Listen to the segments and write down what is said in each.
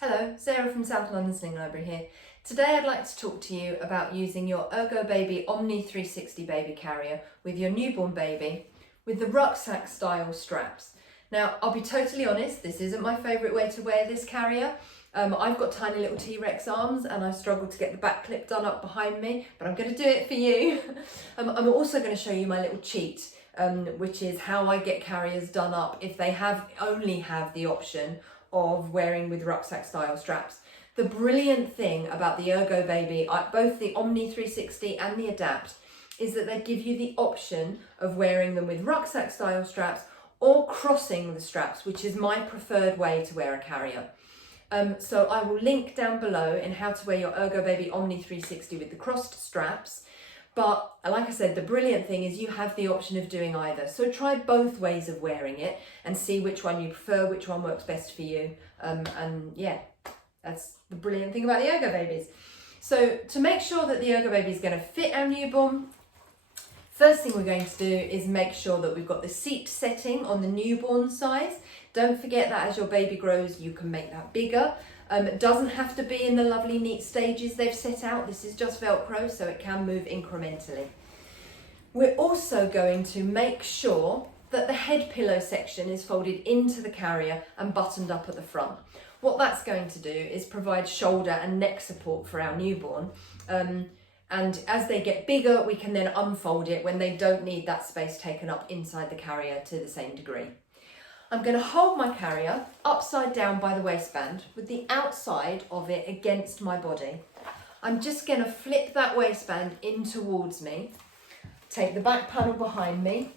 Hello, Sarah from South London Sling Library here. Today I'd like to talk to you about using your ErgoBaby Omni 360 baby carrier with your newborn baby with the rucksack style straps. Now, I'll be totally honest, this isn't my favourite way to wear this carrier. I've got tiny little T-Rex arms and I struggle to get the back clip done up behind me, but I'm going to do it for you. I'm also going to show you my little cheat, which is how I get carriers done up if they only have the option of wearing with rucksack style straps. The brilliant thing about the ErgoBaby, both the Omni 360 and the Adapt, is that they give you the option of wearing them with rucksack style straps or crossing the straps, which is my preferred way to wear a carrier. So I will link down below in how to wear your ErgoBaby Omni 360 with the crossed straps. But like I said, the brilliant thing is you have the option of doing either. So try both ways of wearing it and see which one you prefer, which one works best for you. And yeah, that's the brilliant thing about the ErgoBabies. So to make sure that the ErgoBaby is going to fit our newborn, first thing we're going to do is make sure that we've got the seat setting on the newborn size. Don't forget that as your baby grows, you can make that bigger. It doesn't have to be in the lovely neat stages they've set out. This is just Velcro, so it can move incrementally. We're also going to make sure that the head pillow section is folded into the carrier and buttoned up at the front. What that's going to do is provide shoulder and neck support for our newborn. And as they get bigger, we can then unfold it when they don't need that space taken up inside the carrier to the same degree. I'm going to hold my carrier upside down by the waistband with the outside of it against my body. I'm just going to flip that waistband in towards me, take the back panel behind me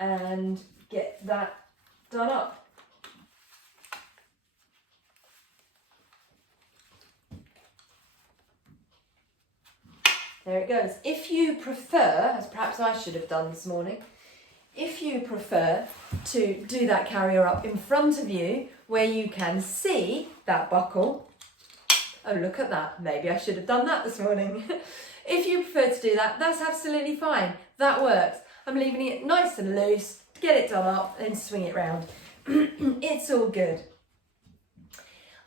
and get that done up. There it goes. If you prefer, as perhaps I should have done this morning, if you prefer to do that carrier up in front of you where you can see that buckle, oh look at that, maybe I should have done that this morning. If you prefer to do that, that's absolutely fine, that works. I'm leaving it nice and loose to get it done up and swing it round. It's all good.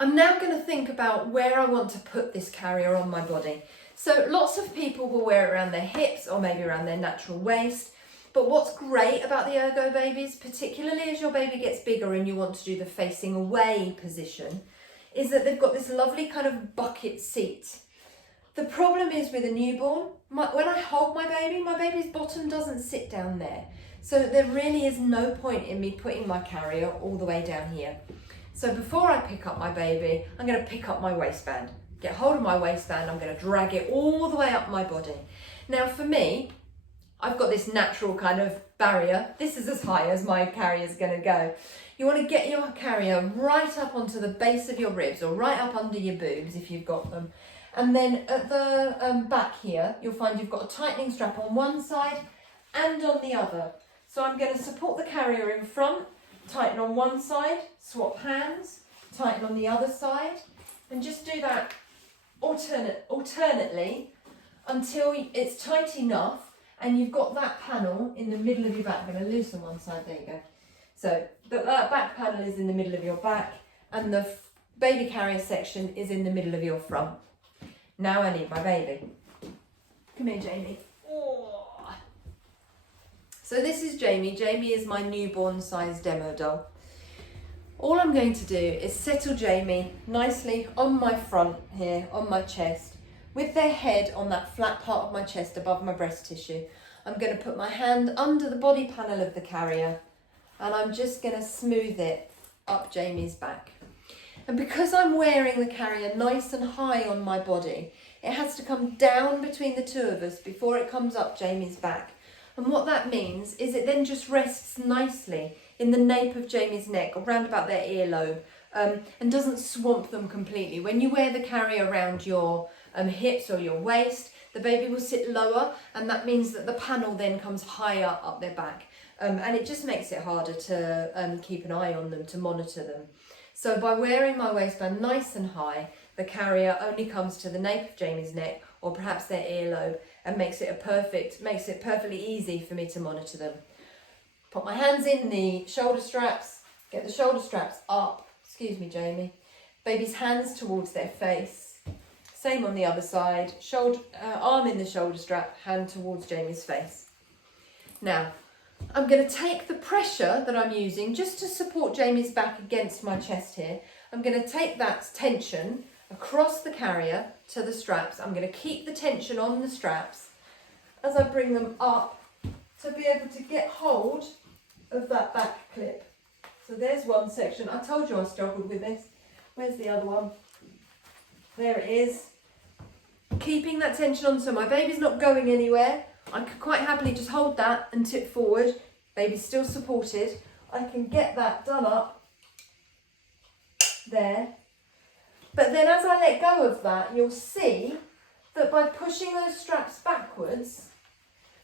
I'm now going to think about where I want to put this carrier on my body. So lots of people will wear it around their hips or maybe around their natural waist. But what's great about the ErgoBabies, particularly as your baby gets bigger and you want to do the facing away position, is that they've got this lovely kind of bucket seat. The problem is with a newborn, when I hold my baby's bottom doesn't sit down there. So there really is no point in me putting my carrier all the way down here. So before I pick up my baby, I'm going to pick up my waistband. Get hold of my waistband, I'm going to drag it all the way up my body. Now for me, I've got this natural kind of barrier. This is as high as my carrier is going to go. You want to get your carrier right up onto the base of your ribs or right up under your boobs if you've got them. And then at the back here, you'll find you've got a tightening strap on one side and on the other. So I'm going to support the carrier in front, tighten on one side, swap hands, tighten on the other side, and just do that alternately until it's tight enough and you've got that panel in the middle of your back. I'm going to loosen one side, there you go. So that back panel is in the middle of your back and the baby carrier section is in the middle of your front. Now I need my baby. Come here, Jamie. Oh. So this is Jamie. Jamie is my newborn size demo doll. All I'm going to do is settle Jamie nicely on my front here, on my chest, with their head on that flat part of my chest above my breast tissue. I'm going to put my hand under the body panel of the carrier and I'm just going to smooth it up Jamie's back. And because I'm wearing the carrier nice and high on my body, it has to come down between the two of us before it comes up Jamie's back. And what that means is it then just rests nicely in the nape of Jamie's neck, around about their earlobe, and doesn't swamp them completely. When you wear the carrier around your hips or your waist, the baby will sit lower, and that means that the panel then comes higher up their back. And it just makes it harder to keep an eye on them, to monitor them. So by wearing my waistband nice and high, the carrier only comes to the nape of Jamie's neck or perhaps their earlobe and makes it perfectly easy for me to monitor them. Put my hands in the shoulder straps, get the shoulder straps up, excuse me Jamie, Baby's hands towards their face. Same on the other side. Shoulder, arm in the shoulder strap, hand towards Jamie's face. Now, I'm going to take the pressure that I'm using just to support Jamie's back against my chest here. I'm going to take that tension across the carrier to the straps. I'm going to keep the tension on the straps as I bring them up to be able to get hold of that back clip. So there's one section. I told you I struggled with this. Where's the other one? There it is. Keeping that tension on so my baby's not going anywhere. I could quite happily just hold that and tip forward. Baby's still supported. I can get that done up there. But then as I let go of that, you'll see that by pushing those straps backwards,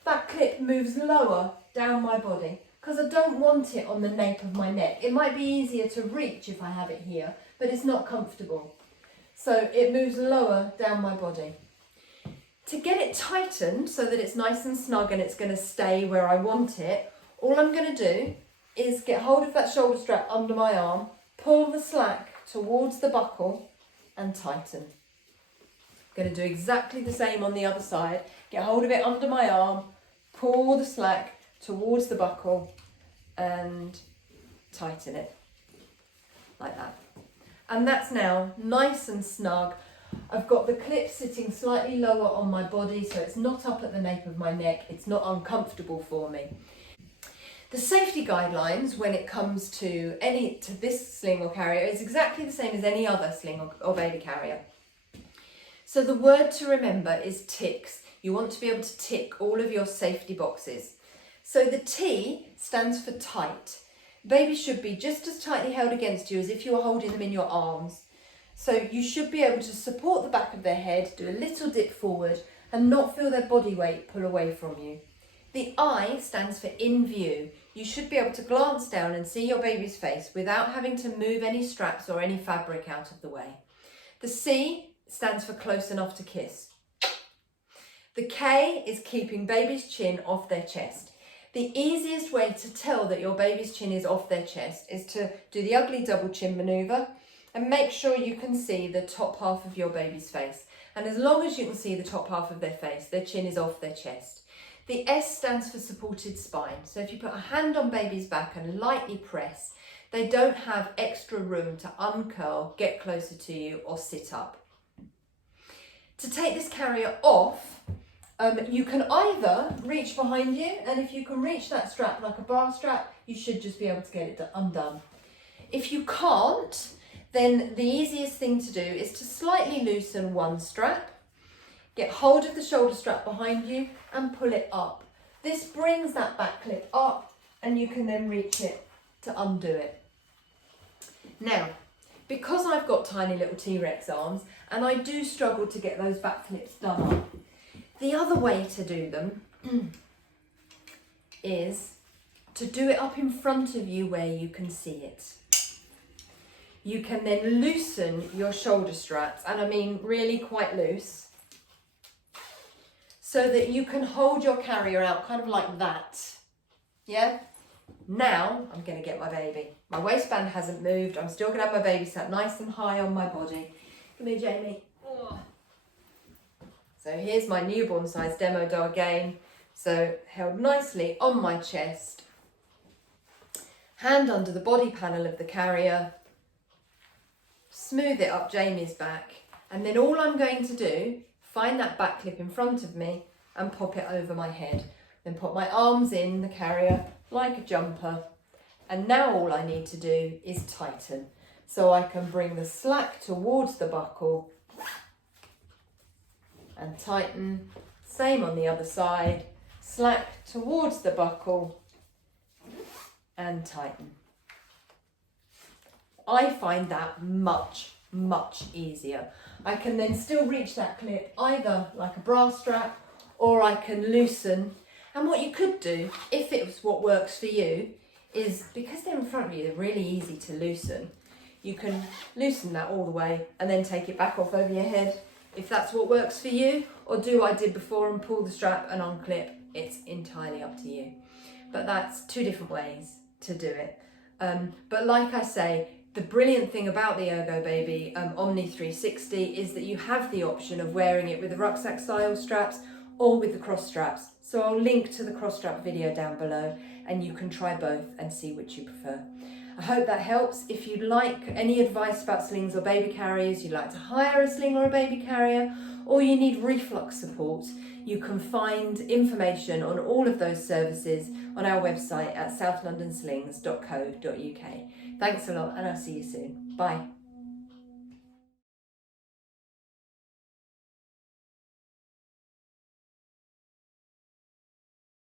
that clip moves lower down my body because I don't want it on the nape of my neck. It might be easier to reach if I have it here, but it's not comfortable. So it moves lower down my body. To get it tightened so that it's nice and snug and it's going to stay where I want it, all I'm going to do is get hold of that shoulder strap under my arm, pull the slack towards the buckle and tighten. I'm going to do exactly the same on the other side. Get hold of it under my arm, pull the slack towards the buckle and tighten it like that. And that's now nice and snug. I've got the clip sitting slightly lower on my body so it's not up at the nape of my neck. It's not uncomfortable for me. The safety guidelines when it comes to this sling or carrier is exactly the same as any other sling or baby carrier. So the word to remember is ticks. You want to be able to tick all of your safety boxes. So the T stands for tight. Babies should be just as tightly held against you as if you were holding them in your arms. So you should be able to support the back of their head, do a little dip forward and not feel their body weight pull away from you. The I stands for in view. You should be able to glance down and see your baby's face without having to move any straps or any fabric out of the way. The C stands for close enough to kiss. The K is keeping baby's chin off their chest. The easiest way to tell that your baby's chin is off their chest is to do the ugly double chin manoeuvre and make sure you can see the top half of your baby's face. And as long as you can see the top half of their face, their chin is off their chest. The S stands for supported spine. So if you put a hand on baby's back and lightly press, they don't have extra room to uncurl, get closer to you or sit up. To take this carrier off, you can either reach behind you, and if you can reach that strap like a bra strap, you should just be able to get it undone. If you can't, then the easiest thing to do is to slightly loosen one strap, get hold of the shoulder strap behind you and pull it up. This brings that back clip up and you can then reach it to undo it. Now, because I've got tiny little T-Rex arms and I do struggle to get those back clips done up, the other way to do them is to do it up in front of you where you can see it. You can then loosen your shoulder straps, and I mean really quite loose, so that you can hold your carrier out kind of like that. Yeah? Now I'm going to get my baby. My waistband hasn't moved. I'm still going to have my baby sat nice and high on my body. Come here, Jamie. Oh. So here's my newborn size demo doll again. So held nicely on my chest. Hand under the body panel of the carrier. Smooth it up Jamie's back. And then all I'm going to do, find that back clip in front of me and pop it over my head. Then put my arms in the carrier like a jumper. And now all I need to do is tighten. So I can bring the slack towards the buckle and tighten. Same on the other side. Slack towards the buckle and tighten. I find that much easier. I can then still reach that clip either like a bra strap or I can loosen. And what you could do, if it's what works for you, is because they're in front of you, they're really easy to loosen. You can loosen that all the way and then take it back off over your head if that's what works for you, or do what I did before and pull the strap and unclip. It's entirely up to you. But that's two different ways to do it. But like I say, The brilliant thing about the ErgoBaby Omni 360 is that you have the option of wearing it with the rucksack style straps or with the cross straps. So I'll link to the cross strap video down below and you can try both and see which you prefer. I hope that helps. If you'd like any advice about slings or baby carriers, you'd like to hire a sling or a baby carrier, or you need reflux support, you can find information on all of those services on our website at southlondonslings.co.uk. Thanks a lot and I'll see you soon. Bye.